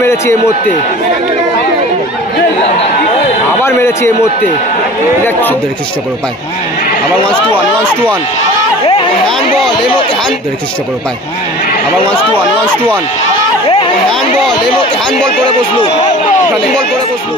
মেরেছে এই মুহূর্তে, আবার মেরেছে এই মুহূর্তে। খ্রিস্ট করো পায় আবার 1-1 হ্যান্ডবল এই মুহূর্তে, খ্রিস্ট করো পায় আবার 1-1 হ্যান্ডবল এই মুহূর্তে, হ্যান্ডবল করে বসলো, বল করে বসলো।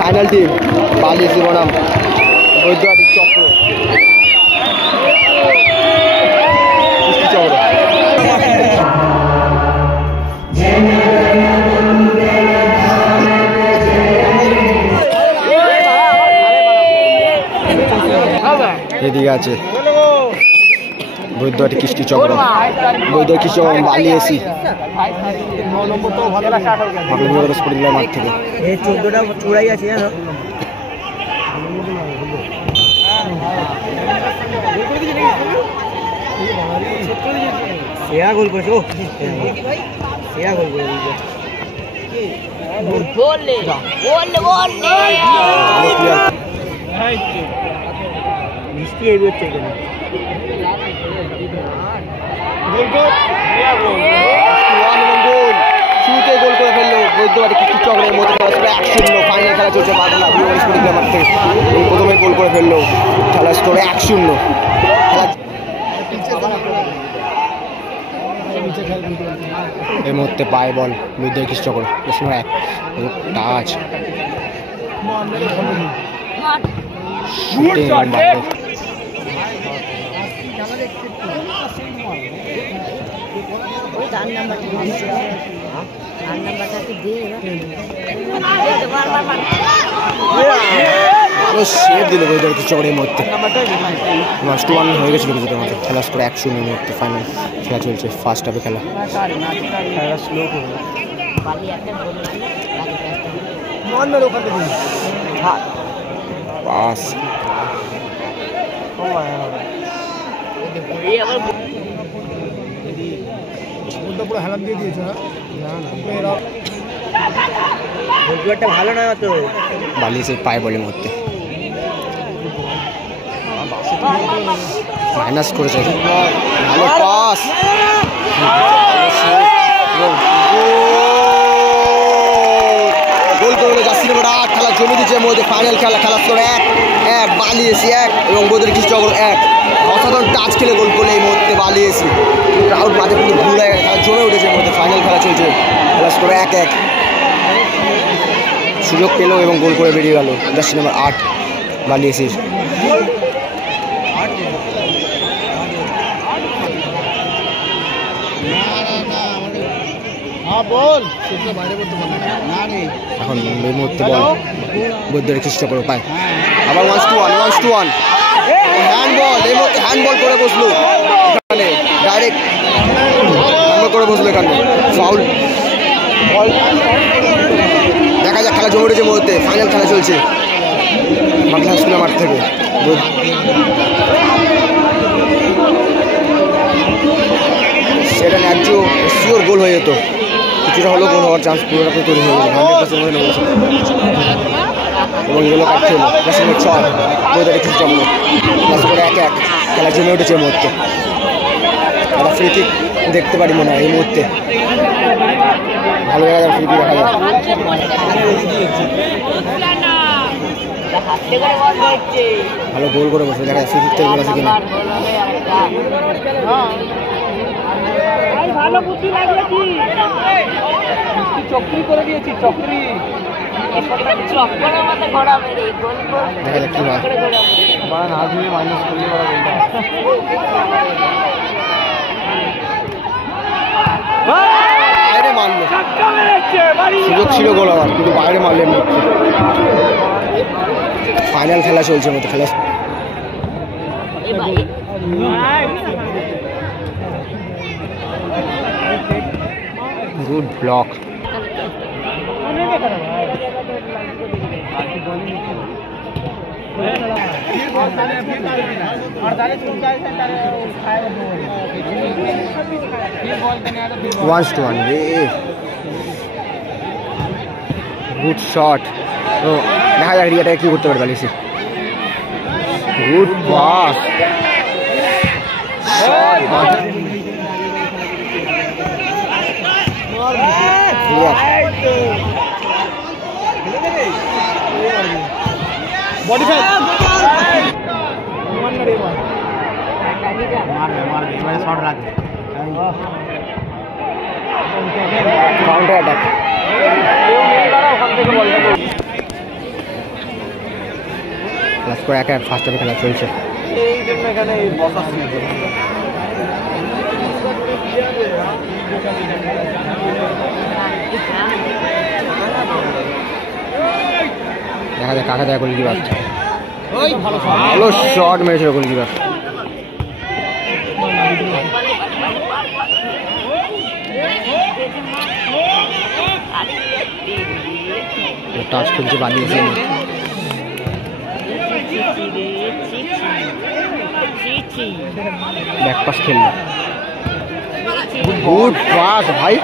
ফাইনাল টিম বালি বনাম বৈদ্যুতিক চক্র। এদিকে আছে বৈদ্যুতিক কৃষ্টি চক্র, বৈদ্যুতিক কৃষ্টি চক্র বালি এসি মাঠ থেকে। এই 14টা চূড়াই আছে জানো। সেরা গোল করেছে, ও সেরা গোল করে দিয়েছে। মিষ্টি এই হচ্ছে এখানে। শুরুতে গোল করে ফেললো বৈদ্যুতিক কৃষ্টি চক্রের মধ্যে। 1-0 ফাইনাল খেলা চলছে বাদলা মাঠ থেকে। প্রথমে গোল করে ফেললো, খেলা স্কোর 1-0। এই মুহূর্তে পায়ে বল বৈদ্যুতিক কৃষ্টি চক্র, টাচ সেভ দিল বৈদ্যুতিক কৃষ্টি চক্রের মধ্যে। 1-1 হয়ে গেছিল কিছুটা মধ্যে, খেলা স্কোর 1-0 এর মধ্যে। ফাইনাল খেলা চলছে, ফার্স্ট হাফে খেলা। পাস পুরো হেলান দিয়ে দিয়েছে না, ভালো নয় তো বালিশের পায়ে বলের মধ্যে মাইনাস করেছে। ভালো পাস, গোল করে যাচ্ছিল। খেলা জমে দিচ্ছে মধ্যে, ফাইনাল খেলা। খেলা স্কোর 1-1 বালি এসি 1 এবং বৈদ্যুতিক কৃষ্টি চক্র 1। অসাধারণ টাচ খেলে গোল করলে এই মুহূর্তে বালি এসি। ক্রাউড মাঠে কিন্তু ভুল হয়ে গেছে, খেলা জমে উঠেছে এর মধ্যে। ফাইনাল খেলা চলছে, খেলা স্কোর 1-1। সুযোগ পেল এবং গোল করে বেরিয়ে গেল জার্সি নাম্বার 8 বালি এসির। এখন এই মুহূর্তে বল বৈদ্যুতিক কৃষ্টি চক্র পায় আবার 1-1 হ্যান্ডবল এই মুহূর্তে, হ্যান্ডবল করে বসলো এখানে, ডাইরেক্ট হ্যান্ডবল করে বসলো এখানে। ফাউল বল, দেখা যাক। খেলা জমে উঠেছে মুহূর্তে, ফাইনাল খেলা চলছে বাংলা স্কুলের মাঠ থেকে। সেটা ন্যায্য শিওর গোল হয়ে যেত, কিছুটা হলেও গোল হওয়ার চান্স পুরোটা তৈরি হয়ে গেল 100% এবং এগুলো কাটছে 6 বৈদ্যুতিক কৃষ্টি চক্র। 1-1 খেলা জমে উঠেছে এই মুহূর্তে। একটা ফ্রি কিক দেখতে পারি মনে হয় এই মুহূর্তে, ভালো দেখা যায় ফ্রি কিক দেখা যায়। ভালো গোল করে বসে দেখা যায় ফ্রি কিক থেকে গোল আছে কিনা। ভালো বুদ্ধি লাগিয়েছি, চক্রি করে দিয়েছি, চক্রি চক্করের মধ্যে ঘোরা মেরে গোল গোল দেখা যাক কি হয়। বড় না ধুয়ে মাইনাস করলে বড় গোলটা বাইরে মারলো, সুযোগ ছিল গোল হওয়ার কিন্তু বাইরে মারলেন। ফাইনাল খেলা চলছে মতো, খেলা গুড ব্লক। গুড শট, দেখা যাক রিয়াটাকে কি করতে পারে বালিসি। গুড পাস, কাউন্টার অ্যাটাক এক এক ফার্স্ট হাফে খেলা চলছে। এই জন্য এখানে বসা দেখা যায় কাকা দেখা গোলকিপার ভালো শট মেরেছিল গোলকিপার। টাচ খেলছে বানিয়েছে ব্যাক পাস খেললো গুড পাস ভাই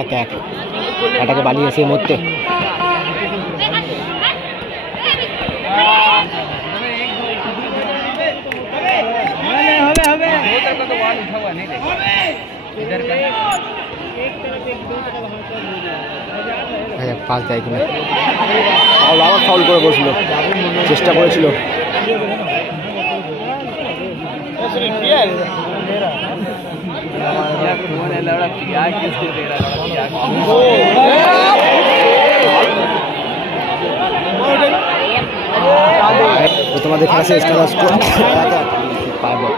এক এক এটাকে বানিয়েছে এর মধ্যে পাস দেয় কিনা ফাউল আবার ফাউল করে বসলো চেষ্টা করেছিল তোমাদের খেলা শেষ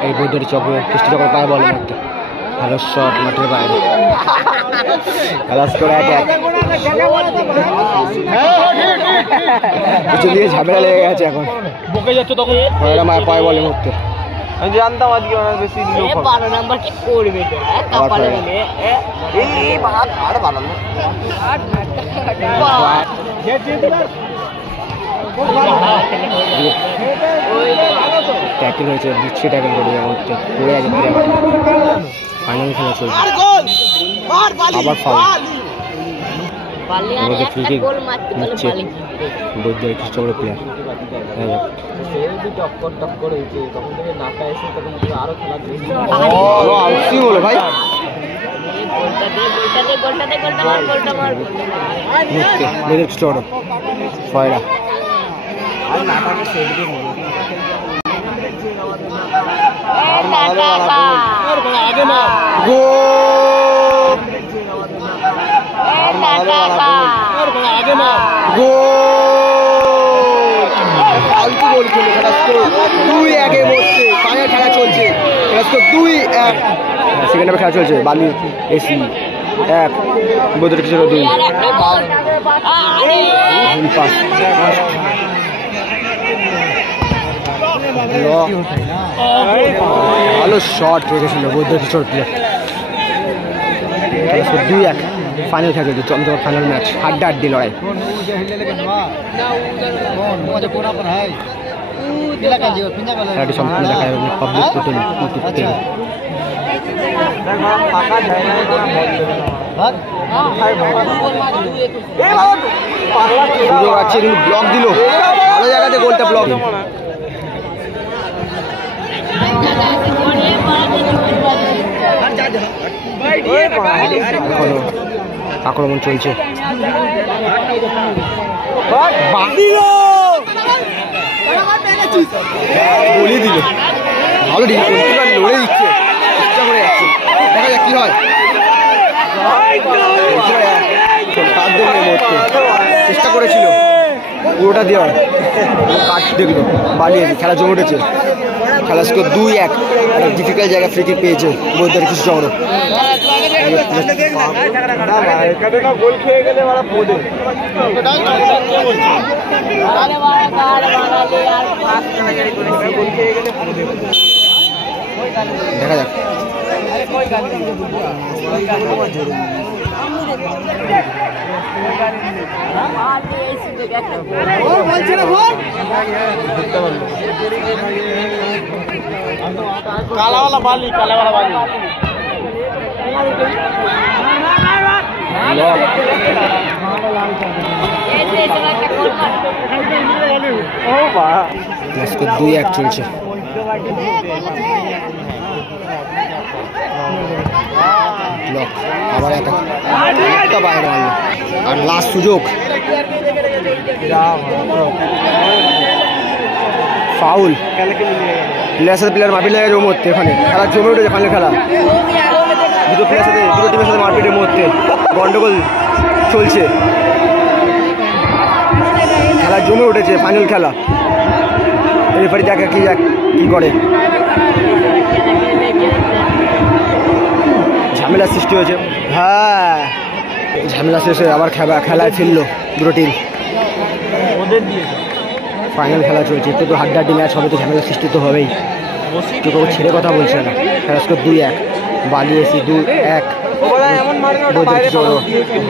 এই বৈদ্যুতিক চক্র কৃষ্ণচক্র পায় বলের মধ্যে ভালো শট মাঠের বাইরে খেলা স্কোর 1-1 দিয়ে ঝামেলা লেগে গেছে এখন বকে যাচ্ছে তখন পায় বলের মধ্যে আমি জানতাম আজকে বেশি লোক 12 নাম্বার কি করবে কপালে বলে এই বাদ আর বানানো ট্যাকল হয়েছে দিচ্ছে ট্যাকল করে মধ্যে পড়ে আছে ফাইনাল খেলা চলছে আবার ফাউল ফ্রি কিক নিচ্ছে বৈদ্যুতিক কৃষ্ণচক্র প্লেয়ার আউটসুইং হলো ভাই কৃষ্ণচক্র ফয়রা ফালতু গোল খেলে খেলা 2-1 এর মধ্যে ফাইনাল খেলা চলছে খেলা 2-1 সেকেন্ড হাফে খেলা চলছে বালি এসি 1 বৈদ্যুতিক কৃষ্ণচক্র 2 পাস ভালো শট রেখেছিল বৈদ্যুতিক কৃষ্ণচক্র প্লেয়ার 2-1 ফাইনাল খেলা চলছে চন্দ্রকর ফাইনাল ম্যাচ হাড্ডাহাড্ডি লড়াই খেলাটি সম্পূর্ণ দেখা যাবে পাবলিক পোর্টাল ইউটিউব থেকে সুযোগ আছে কিন্তু ব্লক দিল ভালো জায়গাতে গোলটা ব্লক আক্রমণ চলছে বলে দিল ভালো ডিল লড়ে দিচ্ছে চেষ্টা করে যাচ্ছে দেখা যাক কি হয় চেষ্টা করেছিল পুরোটা দেওয়ার কাট দেখলো বাড়িয়েছে খেলা জমে উঠেছে খেলা স্কোর 2-1 একটা ডিফিকাল্ট জায়গা ফ্রি কিক পেয়েছে বৈদ্যুতিক কৃষ্ণচক্র গোল খেয়ে গেলে দেখা যাক काला वाला बाली আজকে 2-1 চলছে। ব্লক আবার একটা বাইরে মারলো। আর লাস্ট সুযোগ, ফাউল। প্লেয়ার সাথে প্লেয়ার মারপিট লেগে গেছে ওর মধ্যে। এখানে খেলা জমে উঠেছে, ফাইনাল খেলা। দুটো প্লেয়ার সাথে, দুটো টিমের সাথে মারপিটের মধ্যে গন্ডগোল চলছে। খেলা জমে উঠেছে, ফাইনাল খেলা। রেফারি দেখে কি করে। ঝামেলার সৃষ্টি হয়েছে। হ্যাঁ, ঝামেলা শেষে আবার খেলায় ফিরলো দুটো টিম। ফাইনাল খেলা চলছে, একটু তো হাড্ডাহাড্ডি ম্যাচ হবে, তো ঝামেলার সৃষ্টি তো হবেই। কেউ ছেড়ে কথা বলছে না। খেলা স্কোর 2-1। বালি এসি 2-1।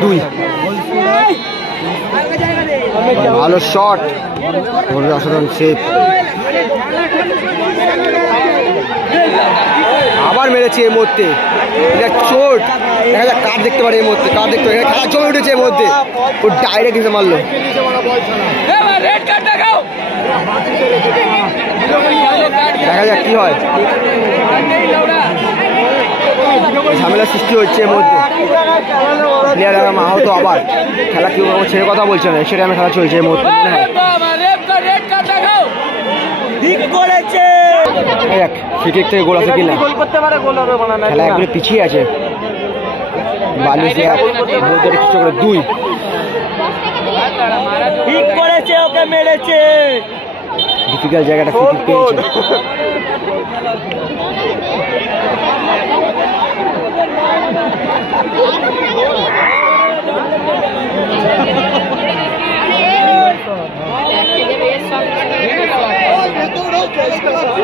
2 ভালো শট, অসাধারণ সেভ। আবার মেরেছে এর মধ্যে, এটা চোট। দেখা যাক কার দেখতে পারে এর মধ্যে, কার দেখতে পারে। খেলা জমে উঠেছে এর মধ্যে, ও ডাইরেক্ট এসে মারলো। দেখা যাক কি হয়। ঝামেলার সৃষ্টি হচ্ছে এর মধ্যে, প্লেয়ার আহত। আবার খেলা কেউ ছেড়ে কথা বলছে না, সেটা আমি খেলা চলছে এর মধ্যে। ফ্রি কিক থেকে গোল আছে কিনা, খেলা একবারে পিছিয়ে আছে। বালি 2 ঠিক করেছে, ওকে মেরেছে। ডিফিকাল্ট জায়গাটা ফ্রি কিক পেয়েছে।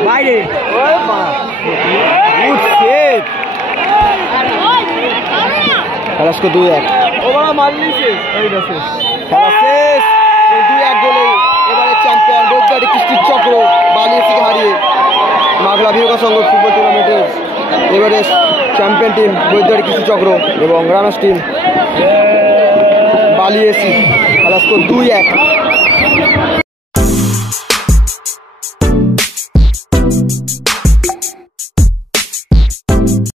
বাইরে খেলা স্কোর 2-1। খেলা শেষ 2-1 গোলে। এবারে চ্যাম্পিয়ন বৈদ্যুতিক কৃষ্টির চক্র বালিয়েসিকে হারিয়ে মাগলা ভিওকা সংঘ ফুটবল টুর্নামেন্টের এবারে চ্যাম্পিয়ন টিম বৈদ্যুতিক কৃষ্টি চক্র এবং রানার্স টিম বালিয়েসি। খেলা স্কোর 2-1।